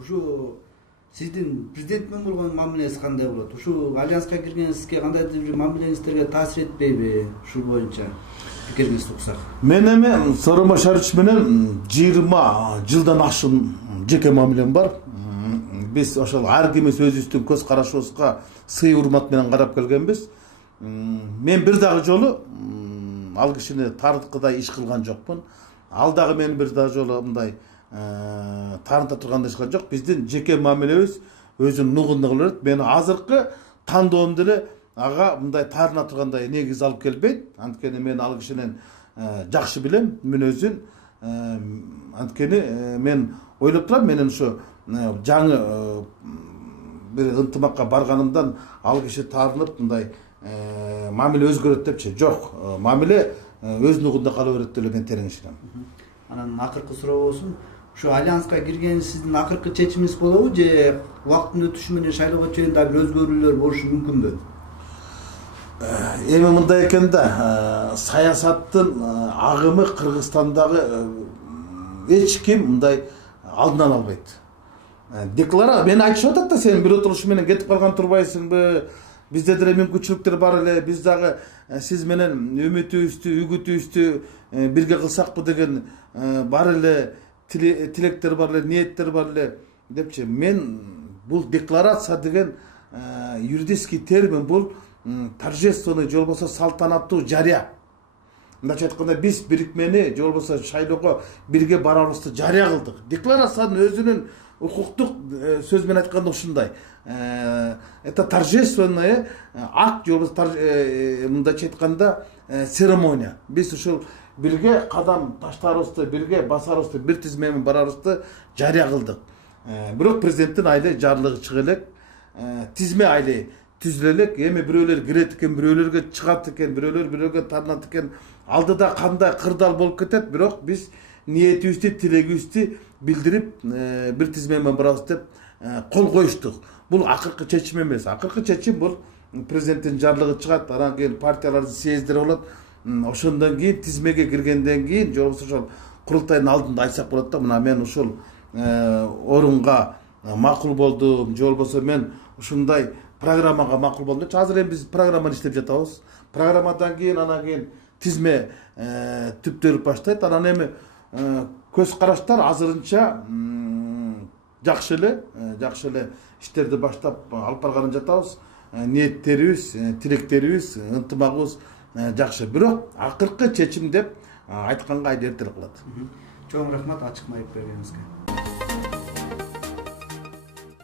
Ушу сиздин президент менен болгон мамилеңиз кандай болот? Ушу альянска киргениңизге кандайдыр бир мамилеңиздерге таасир этпейби? Ушул боюнча пикириңизди уксак. Мен эми Сооронбай Шарипович менен 20 жылдан ашын жеке мамилем бар. Биз ошол ар кимиз өзүбүздүн көз карашыбызга сый урмат менен карап келгенбиз. Мен бир дагы жолу ал кишини тарткыдай иш кылган жокмун. Ал дагы мен бир дагы жолу мындай тарынта тургандай иш кылган жок. Биздин жеке мамилебиз өзүнүн нугунда кыла берет. Мен азыркы тандоом деле ага мындай тарына тургандай негиз алып келбейт. Анткени мен ал кишинин жакшы билем мүнөзүн. Анткени мен ойлоп турам, менин ушу жаңы бир ынтымакка барганымдан ал киши тарынып мындай мамиле өзгөрөт депчи. Жок, мамиле өз нугунда кала берет деп мен терең ишенем. Анан акыркы суроо болсун. Ушу альянска киргениңиз сиздин акыркы чечимиңиз болобу же убакыттын өтүшү менен шайлоого чейин да бир өзгөрүүлөр болушу мүмкүнбү? Эми мындай экен да, саясаттын агымы Кыргызстандагы эч ким мындай алдынан албайт. Декларация мен айтышып атат да, сен бир отуруш менен кетип калган турбайсыңбы? Бизде деле мүмкүнчүлүктөр бар эле, биз дагы сиз менен үмүтүбүздү, үгүтүбүздү бирге кылсакпы деген бар эле тилектер бар эле, ниеттер бар эле депчи. Мен бул декларация деген юридический термин, бул торжественный, же болбосо салтанаттуу жарыя. Мындайча айтканда биз бирикмени, же болбосо шайлоого бирге барарыбызды жарыя кылдык. Декларациянын өзүнүн укуктук сөз менен айтканда ушундай. Это торжественный акт, же болбосо мындайча айтканда церемония. Биз ушул бирге кадам таштарыбызды, бирге басарыбызды, бир тизме менен барарыбызды жарыя кылдык. Бирок президенттин айли жарлыгы чыга элек, тизме айли түзүлө элек. Эми бирөөлөр кирет экен, бирөөлөргө чыгат экен, бирөөлөргө тарнат экен. Алдыда кандай кырдаал болуп кетет, бирок биз ниетибизди, тилегибизди билдирип, бир тизме менен барабыз деп кол коюштук. Бул акыркы чечим эмес. Акыркы чечим бул президенттин жарлыгы чыгат, анан кийин партиялардын съездери болот. Ошондон кийин тизмеге киргенден кийин, же болбосо ошол курултайдын алдында айтсак болот да, мына мен ушул орунга макул болдум, же болбосо мен ушундай программага макул болдум деп. Азыр эми биз программаны иштеп жатабыз. Программадан кийин анан кийин тизме түптөлүп баштайт. Анан эми көз караштар азырынча жакшы эле иштерди баштап алып барганы жатабыз. Ниеттерибиз, тилектерибиз, ынтымагыбыз жакшы. Бирок акыркы чечим деп айтканга айыл эртелик кылат. Чоң рахмат ачык маек бергениңизге.